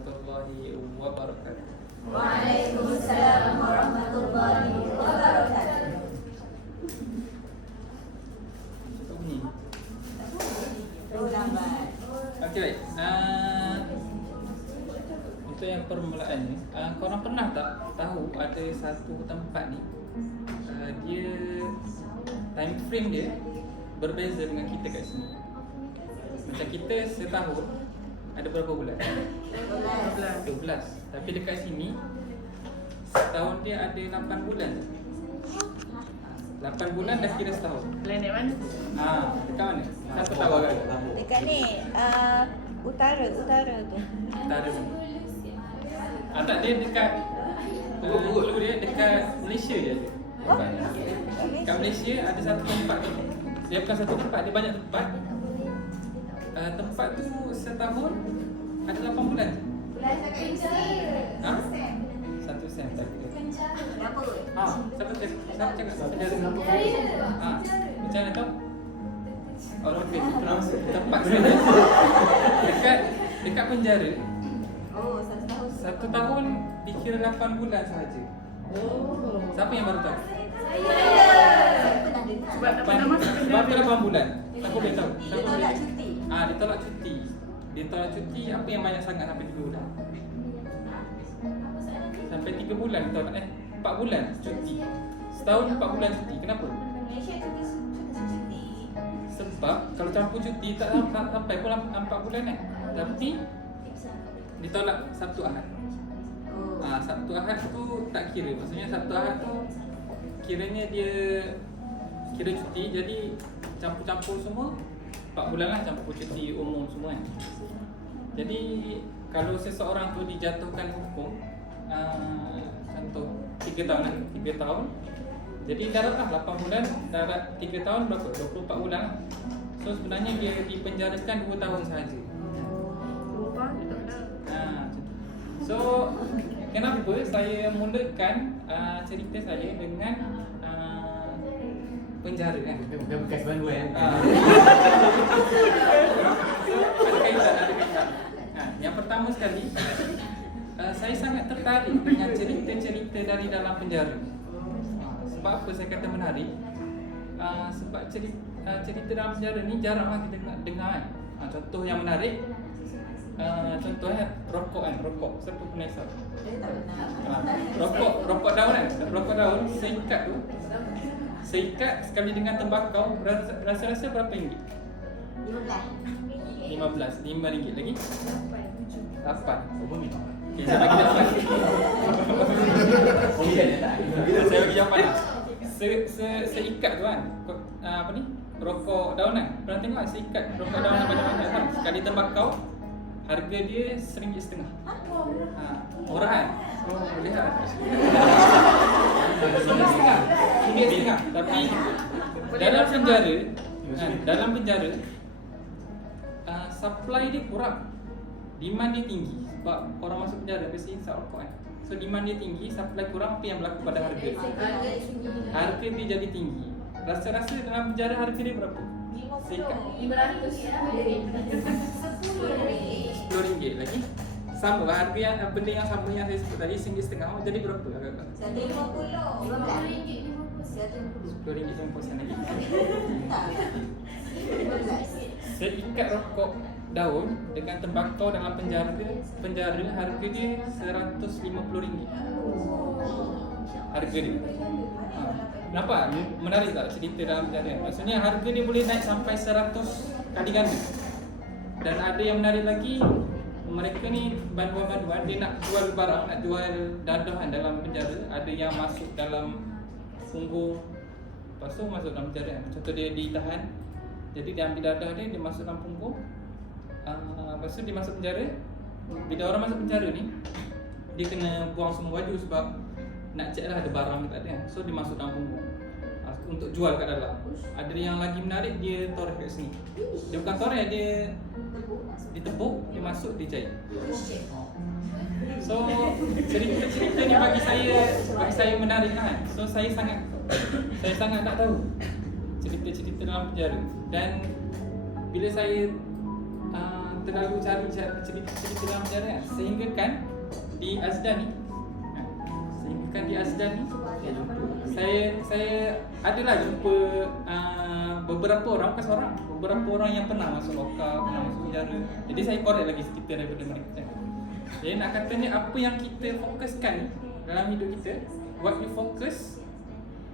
warahmatullahi wabarakatuh. Waalaikumsalam warahmatullahi wabarakatuh. Okey, baik. Untuk yang permulaan ni, korang pernah tak tahu ada satu tempat ni, dia time frame dia berbeza dengan kita kat sini. Macam kita setahun ada berapa bulan? 12. Tapi dekat sini setahun dia ada 8 bulan. 8 bulan dah kira setahun. Planet mana? Dekat mana? Siapa tahu agak? Dekat ni utara tu. Utara mana? Tak, dia dekat dulu dia dekat Malaysia je ada. Kat Malaysia ada satu tempat tu. Dia bukan satu tempat, dia banyak tempat. Tempat tu setahun ada 8 bulan. Satu sen tak kira. Siapa cakap? Macam mana tau? Okey, tempat sana dekat penjara. Satu tahun dikira 8 bulan sahaja. Siapa yang baru tahu? Sebab tak pernah masuk Sebab penjara. 8 bulan. Siapa boleh tahu? Dia tolak cuti. Dia tolak cuti. Dia tolak cuti apa yang banyak sangat sampai 3 bulan? Sampai 3 bulan tolak 4 bulan cuti. Setahun 4 bulan cuti. Kenapa? Sebab kalau campur cuti tak sampai pun 4 bulan kan. Tapi ditolak Sabtu Ahad. Sabtu Ahad tu tak kira. Maksudnya Sabtu Ahad tu kiranya dia kira cuti, jadi campur-campur semua 4 bulan lah, campur cuti umum semua kan. Jadi kalau seseorang tu dijatuhkan hukum contoh 3 tahun lah, 3 tahun. Jadi darat lah 8 bulan, darat 3 tahun berapa? 24 bulan lah. So sebenarnya dia dipenjarakan 2 tahun sahaja. So kenapa saya mulakan cerita saya dengan penjara kan? Bukan bekas bandul kan? Ada kaitan. Yang pertama sekali, saya sangat tertarik dengan cerita-cerita dari dalam penjara. Sebab apa saya kata menarik? Sebab cerita dalam penjara ni jaranglah kita dengar kan? Contoh yang menarik, contohnya rokok kan, rokok. Siapa pernah isap? Rokok daun kan? Rokok daun, seikat sekali dengan tembakau, rasa-rasa berapa ringgit? 15, RM5 lagi? 8. Okay, saya bagi jawapan. Saya bagi jawapan lah. Seikat tu kan, apa ni? Rokok daun kan? Pernah tengok seikat rokok daun yang banyak-banyak kan? Sekali tembakau, harga dia RM1.5. Murah kan? Boleh tak? RM1.5. Tapi dalam penjara supply dia kurang, demand dia tinggi. Sebab orang masuk penjara biasanya hisap rokok kan. So demand dia tinggi, supply kurang, apa yang berlaku pada harga? Harga dia jadi tinggi. Rasa-rasa dalam penjara harga dia berapa? RM10 lagi. Sama lah harga yang benda yang sama yang saya sebut tadi, RM1.5. Jadi berapa agak-agak? RM10.50 lagi. Seikat rokok daun dengan tembakau dalam penjara harga dia RM150. Harga dia. Nampak? Menarik tak cerita dalam penjara? Maksudnya harga dia boleh naik sampai 100 kali ganda. Dan ada yang menarik lagi, mereka ni banduan-banduan, dia nak jual barang, nak jual dadahan dalam penjara. Ada yang masuk dalam punggung, lepas tu masuk dalam penjara. Contoh dia ditahan, jadi dia ambil dadah dia masuk dalam punggung. Lepas tu dia masuk penjara. Bila orang masuk penjara ni, dia kena buang semua baju sebab nak check lah ada barang ke tak ada. So dia masuk dalam punggung untuk jual kat dalam. Ada yang lagi menarik, dia toreh kat sini. Dia bukan toreh, dia ditepuk, dia masuk, dia jahit. So cerita-cerita ni bagi saya menarik lah kan. So saya sangat nak tahu cerita-cerita dalam penjara. Dan bila saya terlalu cari cerita dalam penjara kan. Sehingga kan di Azdan ni saya adalah jumpa beberapa orang, bukan seorang, beberapa orang yang pernah masuk lokal, pernah masuk penjara. Jadi saya korek lagi cerita daripada mereka. Jadi nak katanya apa yang kita fokuskan dalam hidup kita, what you focus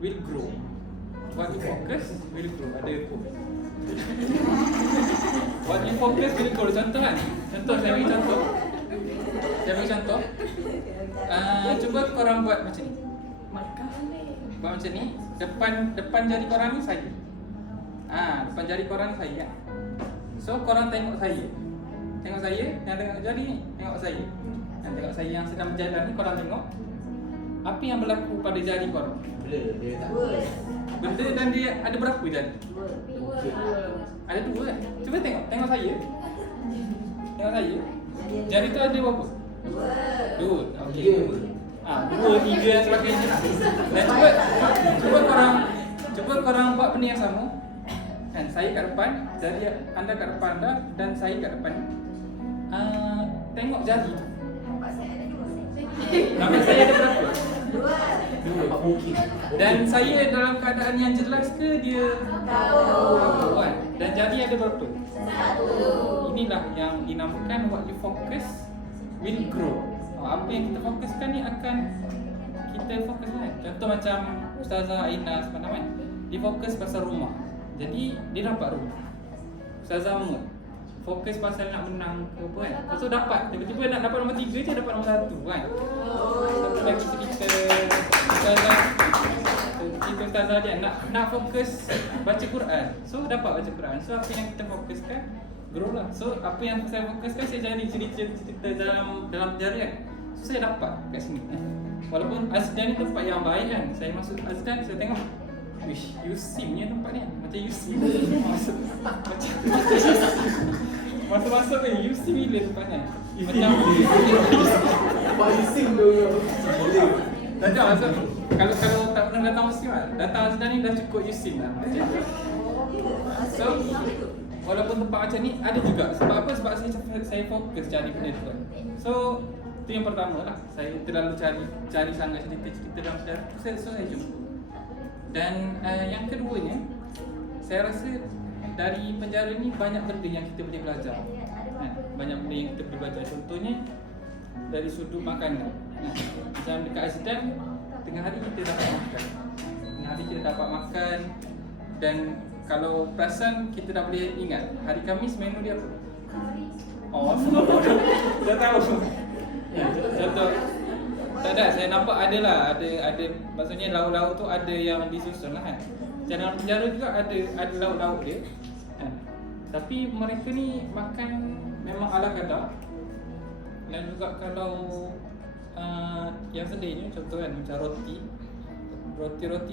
will grow. What you focus will grow. Ada quote. What you focus will grow. Contoh kan? Contoh, saya bagi contoh. Cuba korang buat macam ni. Buat macam ni. Depan jari korang ni saya. Depan jari korang ni saya. So korang tengok saya. Tengok saya, yang tengok jari ni, tengok saya. Yang tengok saya yang sedang berjalan ni, korang tengok. Apa yang berlaku pada jari korang? Benda dan dia ada berapa jari? Ada 2 kan? Cuba tengok saya. Tengok saya. Jari tu ada berapa? 2. Okey. 2, 3 dan sebagainya lah. Dan cuba korang buat benda yang sama. Kan saya kat depan, jari anda kat depan anda dan saya kat depan. Tengok jari tu. Nampak saya ada berapa? 2. Dan saya dalam keadaan yang jelas ke dia tahu kan? Dan jari ada berapa? 1. Inilah yang dinamakan what you focus will grow. Apa yang kita fokuskan ni akan kita fokus kan. Contoh macam Ustazah Aina semalam kan, dia fokus pasal rumah. Jadi dia dapat rumah. Ustazah Mahmud fokus pasal nak menang ke apa kan. Lepas tu dapat, tiba-tiba nak dapat nombor 3 je dapat nombor 1 kan. Satu lagi cerita Ustazah dia nak fokus baca Quran. So dapat baca Quran. So apa yang kita fokuskan grow lah. So apa yang saya fokuskan, saya jadi cerita dalam penjara kan. So saya dapat kat sini. Walaupun Azdan ni tempat yang baik kan. Saya masuk Azdan, saya tengok, wish, Yusim ni tempat ni macam Yusim. Masuk ni Yusim bila tempat ni. Macam Pak Yusim tu. tak ada masuk. Kalau tak pernah datang Yusim lah, datang Azdan ni dah cukup Yusim lah. So walaupun tempat macam ni ada juga. Sebab apa? Sebab saya fokus cari benda tu kan. So itu yang pertama lah. Saya terlalu cari sangat cerita-cerita dalam sejarah. So saya jumpa. Dan yang keduanya, saya rasa dari penjara ni banyak benda yang kita boleh belajar. Banyak benda yang kita boleh belajar. Contohnya dari sudut makanan. Macam dekat Azdan, tengah hari kita dapat makan. Tengah hari kita dapat makan. Dan kalau perasan kita dah boleh ingat, hari Khamis menu dia apa? Dah tahu. Contoh, tak ada, saya nampak ada maksudnya lauk-lauk tu ada yang disusun lah kan. Macam dalam penjara juga ada lauk-lauk dia. Tapi mereka ni makan memang ala kadar. Dan juga kalau yang sedihnya, contoh kan macam roti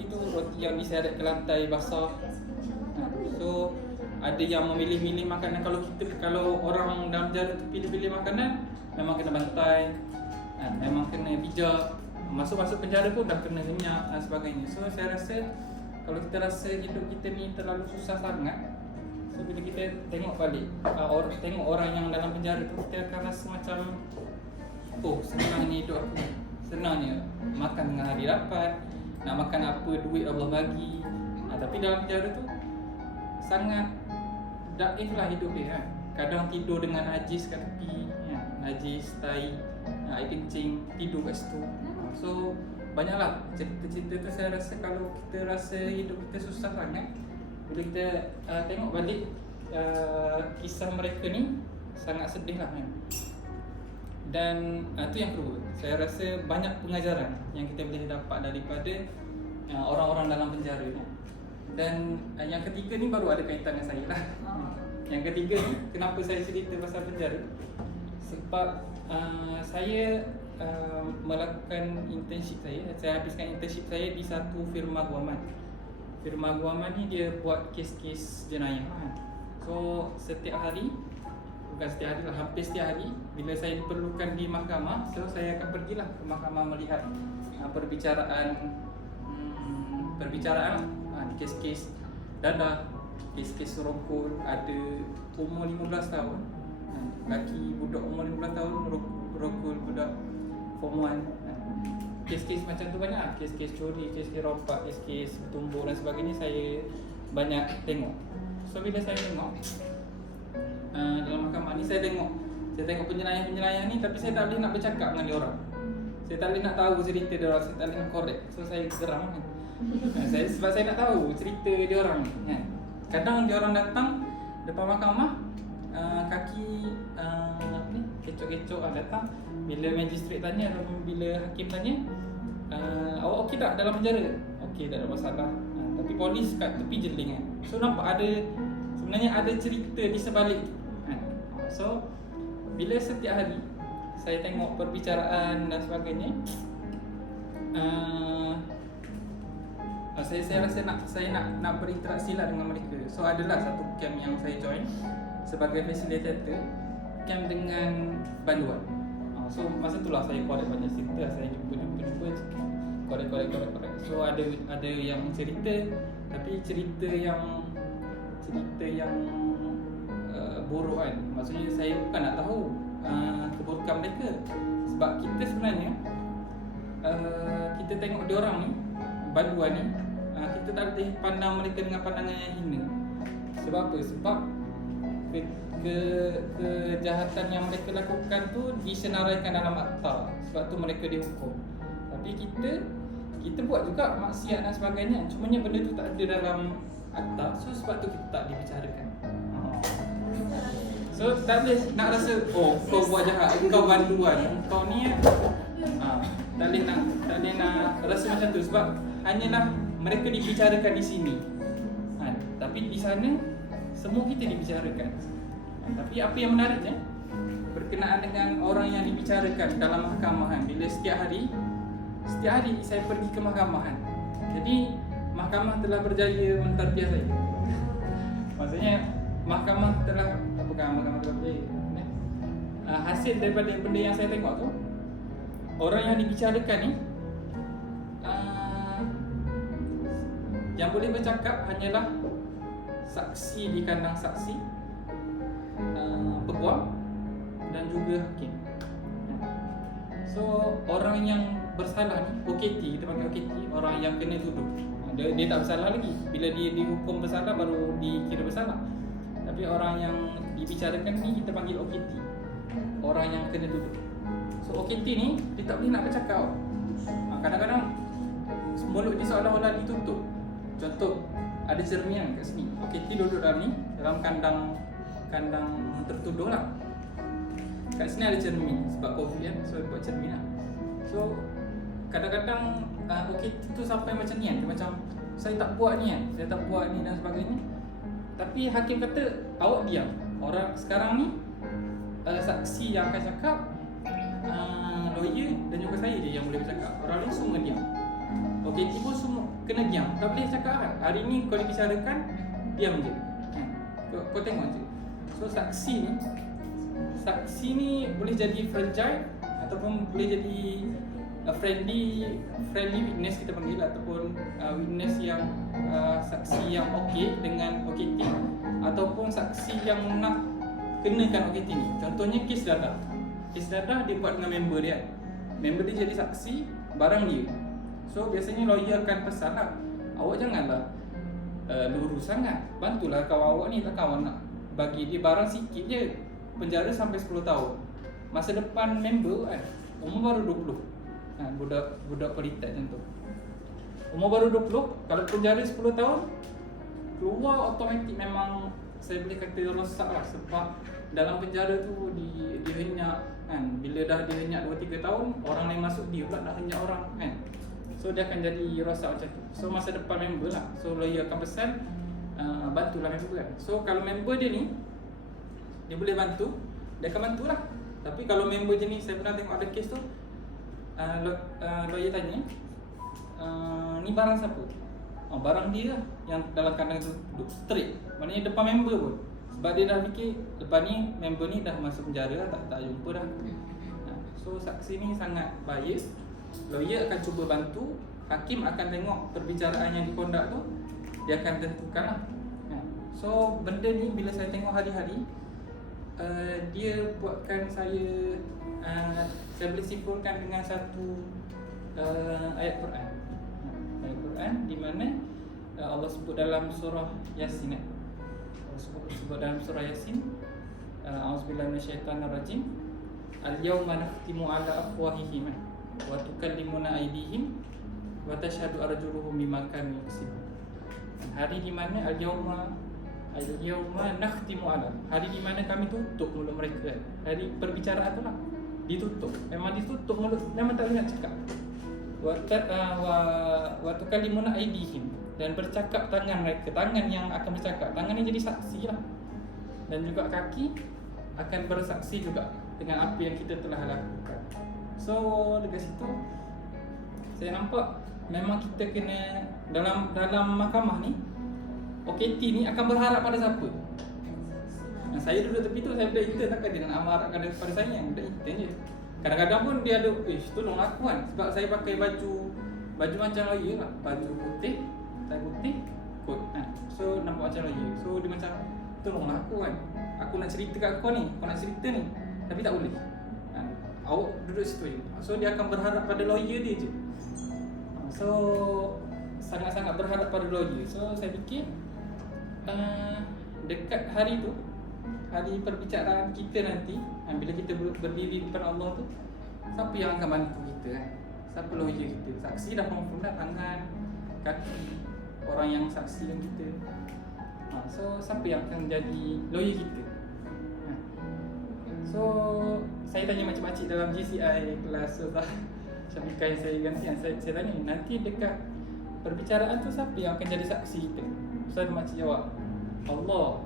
tu roti yang diseret ke lantai basah. So ada yang memilih-milih makanan. Kalau orang dalam penjara tu pilih-pilih makanan, memang kena bantai, memang kena bijak. Masuk penjara pun dah kena senyap dan sebagainya. So saya rasa kalau kita rasa hidup kita ni terlalu susah sangat, so bila kita tengok balik tengok orang yang dalam penjara tu, kita akan rasa macam, oh senangnya hidup aku, senangnya makan tengah hari dapat, nak makan apa duit Allah bagi. Tapi dalam penjara tu sangat daif lah hidup dia kan. Kadang tidur dengan najis kat tepi, najis, tai, air kencing, tidur kat situ. So banyaklah cerita-cerita tu. Saya rasa kalau kita rasa hidup kita susah sangat, bila kita tengok balik kisah mereka ni, sangat sedih lah kan. Dan tu yang kedua, saya rasa banyak pengajaran yang kita boleh dapat daripada orang-orang dalam penjara ni. Dan yang ketiga ni baru ada kaitan dengan saya lah. Yang ketiga ni, kenapa saya cerita pasal penjara? Sebab saya melakukan internship saya habiskan internship saya di satu firma guaman. Firma guaman ni dia buat kes-kes jenayah kan. So setiap hari, bukan setiap hari lah, hampir setiap hari, bila saya diperlukan di mahkamah, so saya akan pergilah ke mahkamah melihat perbicaraan kes-kes dadah, kes-kes serokol. Ada umur 15 tahun, Laki budak umur 15 tahun rokul budak form 1. Kes-kes macam tu banyak lah. Kes-kes curi, kes-kes rompak, kes-kes bertumbuk dan sebagainya saya banyak tengok. So bila saya tengok dalam mahkamah ni saya tengok penyelayan ni, tapi saya tak boleh nak bercakap dengan dia orang. Saya tak boleh nak tahu cerita dia orang, saya tak boleh nak korek. So saya geram kan. Sebab saya nak tahu cerita dia orang ni kan. Kadang dia orang datang depan mahkamah kaki ni kecok-kecok datang. Bila magistrate tanya ataupun bila hakim tanya, awak okey tak dalam penjara? Okey, tak ada masalah. Tapi polis kat tepi jeling kan. So nampak sebenarnya ada cerita di sebalik tu. So bila setiap hari saya tengok perbicaraan dan sebagainya, saya rasa saya nak berinteraksi lah dengan mereka. So adalah satu camp yang saya join sebagai facilitator, camp dengan banduan. So masa itulah saya korek banyak cerita, saya jumpa korek. So ada yang cerita, tapi cerita yang buruk kan. Maksudnya saya bukan nak tahu keburukan mereka. Sebab kita sebenarnya kita tengok dia orang ni, banduan ni, kita tak boleh pandang mereka dengan pandangan yang hina. Sebab apa? Sebab kejahatan yang mereka lakukan tu disenaraikan dalam akta. Sebab tu mereka dihukum. Tapi kita buat juga maksiat dan sebagainya. Cumanya benda tu tak ada dalam akta. So sebab tu kita tak dibicarakan. So tak boleh nak rasa kau buat jahat, kau banduan, kau ni tak boleh nak rasa macam tu. Sebab hanyalah mereka dibicarakan di sini. Tapi di sana semua kita dibicarakan. Tapi apa yang menariknya berkenaan dengan orang yang dibicarakan dalam mahkamah, bila setiap hari saya pergi ke mahkamah. Jadi mahkamah telah berjaya mentarbiah saya. Maksudnya mahkamah telah berjaya. Hasil daripada benda yang saya tengok tu, orang yang dibicarakan ni yang boleh bercakap hanyalah saksi di kandang saksi, peguam dan juga hakim. So orang yang bersalah ni, OKT, kita panggil OKT, orang yang kena tuduh. Dia tak bersalah lagi. Bila dia dihukum bersalah baru dikira bersalah. Tapi orang yang dibicarakan ni kita panggil OKT, orang yang kena tuduh. So OKT ni dia tak boleh nak bercakap. Kadang-kadang mulut dia seolah-olah ditutup. Contoh, ada cerminan kat sini. OKT duduk dalam ni, dalam kandang tertuduh lah. Kat sini ada cermin sebab COVID kan, so buat cermin lah. So kadang-kadang OKT tu sampai macam ni kan, macam saya tak buat ni dan sebagainya. Tapi hakim kata awak diam. Orang sekarang ni saksi yang akan cakap, lawyer dan juga saya je yang boleh bercakap. Orang lain semua diam. OKT pun semua kena diam, tak boleh cakap kan. Hari ni kau dibicarakan, diam je. Kau tengok je. So saksi ni boleh jadi fragile ataupun boleh jadi friendly witness kita panggil, ataupun witness yang saksi yang okey dengan OKT, ataupun saksi yang nak kenakan OKT ni. Contohnya kes dadah dia buat dengan member dia. Member dia jadi saksi barang dia. So biasanya lawyer akan pesan lah, awak janganlah lurus sangat, bantulah kawan awak ni, takkan awak nak bagi dia barang sikit je, penjara sampai 10 tahun. Masa depan member kan, umur baru 20, budak peritat macam tu, umur baru 20, kalau penjara 10 tahun, keluar automatik memang saya boleh kata rosak lah. Sebab dalam penjara tu dihenyak kan, bila dah dihenyak 2-3 tahun, orang lain masuk, dia pula dah henyak orang kan. So dia akan jadi rosak macam tu. So masa depan member lah, so lawyer akan pesan bantulah member kan. So kalau member dia ni dia boleh bantu, dia akan bantulah. Tapi kalau member je ni, saya pernah tengok ada kes tu, lawyer tanya, ni barang siapa? Barang dia lah yang dalam kandang tu duduk straight, maknanya depan member pun. Sebab dia dah fikir lepas ni member ni dah masuk penjara lah, tak jumpa dah. So saksi ni sangat bahaya. Lawyer akan cuba bantu, hakim akan tengok perbicaraan yang dikondak tu, dia akan tentukan lah. So benda ni bila saya tengok hari-hari, dia buatkan saya boleh simpulkan dengan satu ayat Quran. Ayat Quran di mana Allah sebut dalam surah Yasin. Allah sebut dalam surah Yasin, A'udzubillahi minasyaitonirrajim. Al-yawma nakhtimu ala afwahihim wa tukallimuna aydihim wa tashhadu arjuluhum bima kanu yaksibun. Hari di mana al-yawma nakhtimu ala, hari di mana kami tutup mulut mereka. Hari perbicaraan tu lah ditutup. Memang ditutup mulut, memang tak ingat cakap. Wa tukallimuna aydihim, dan bercakap tangan mereka, tangan yang akan bercakap, tangan yang jadi saksi lah. Dan juga kaki akan bersaksi juga dengan apa yang kita telah lakukan. So dekat situ saya nampak memang kita kena dalam mahkamah ni, OKT ni akan berharap pada siapa? Saya duduk tepi tu, saya budak intern, takkan dia nak harapkan pada saya yang budak intern je. Kadang-kadang pun dia ada, tolong aku kan, sebab saya pakai baju macam lawyer lah, baju putih, tie putih, kot kan. So nampak macam lawyer. So dia macam, tolonglah aku kan, aku nak cerita kat kau ni, kau nak cerita ni, tapi tak boleh kan? Awak duduk situ je. So dia akan berharap pada lawyer dia je. So sangat-sangat berharap pada lawyer. So saya fikir dekat hari tu, hari perbicaraan kita nanti, bila kita berdiri di depan Allah tu, siapa yang akan bantu kita kan? Siapa lawyer kita? Saksi dah confirm dah, tangan, kaki, orang yang saksi yang kita. So siapa yang akan jadi lawyer kita? So saya tanya makcik-makcik dalam GCI kelas Ustaz Syafiqah yang saya ganti, saya tanya, nanti dekat perbicaraan tu siapa yang akan jadi saksi kita? Ustaz makcik jawab, Allah.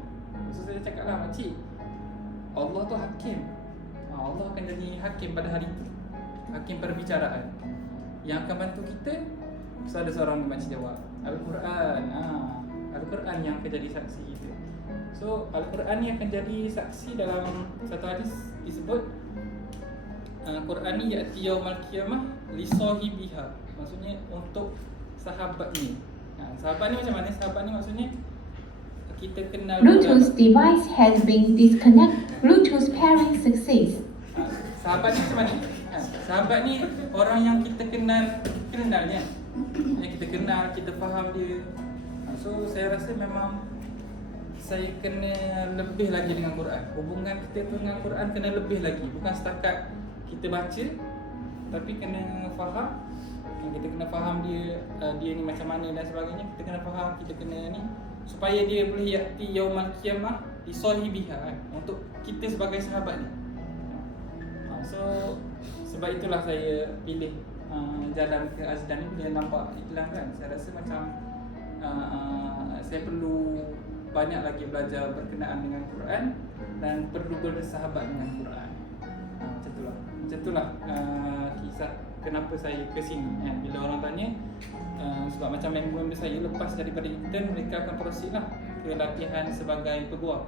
So saya cakap lah, makcik, Allah tu hakim. Allah akan jadi hakim pada hari itu, hakim perbicaraan. Yang akan bantu kita, so ada seorang makcik jawab, Al-Quran. Al-Quran yang akan jadi saksi kita. So Al-Quran ni akan jadi saksi. Dalam satu hadis disebut Quran ni ya'ti yaumal qiyamah li sahibiha, maksudnya untuk sahabat ni. Sahabat ni macam mana? Sahabat ni maksudnya kita kenal Bluetooth device has been disconnected. Bluetooth pairing success. Sahabat ni macam mana? Sahabat ni orang yang kita kenal ni, yang kita kenal, kita faham dia. So saya rasa memang saya kena lebih lagi dengan Quran. Hubungan kita tu dengan Quran kena lebih lagi. Bukan setakat kita baca, tapi kena faham. Kita kena faham dia ni macam mana dan sebagainya. Kita kena faham, kita kena ni, supaya dia boleh ya'ti yaumal qiyamah li sahibiha, untuk kita sebagai sahabat ni. So sebab itulah saya pilih jalan ke Azdan ni. Bila nampak iklan kan, saya rasa macam saya perlu banyak lagi belajar berkenaan dengan Quran dan perlu bersahabat dengan Quran. Macam itulah kisah kenapa saya ke sini kan. Bila orang tanya, sebab macam member saya lepas daripada intern, mereka akan proceed lah ke latihan sebagai peguam.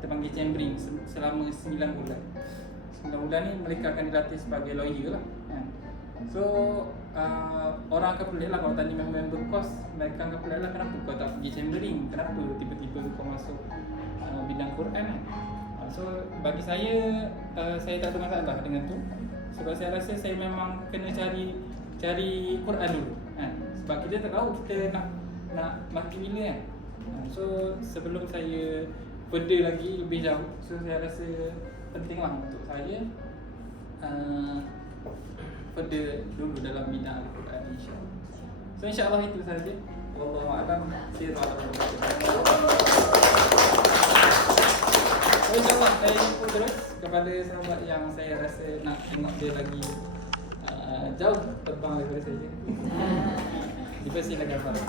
Kita panggil chambering selama 9 bulan. 9 bulan ni mereka akan dilatih sebagai lawyer lah kan. So orang akan pelik lah kalau tanya member kos, mereka akan pelik lah, kenapa kau tak pergi chambering, kenapa tiba-tiba kau masuk bidang Quran kan. So bagi saya tak ada masalah dengan tu, sebab saya rasa saya memang kena cari Quran dulu kan. Sebab kita tak tahu kita nak mati bila kan. So sebelum saya further lagi lebih jauh, so saya rasa pentinglah untuk saya further dulu dalam bidang Al-Quran, insyaAllah. So insyaAllah itu sahaja. Wallahu a'lam. So insyaAllah saya jumpa terus kepada sahabat yang saya rasa nak tengok dia lagi jauh terbang daripada saya. Terima kasih. Silakan Farah.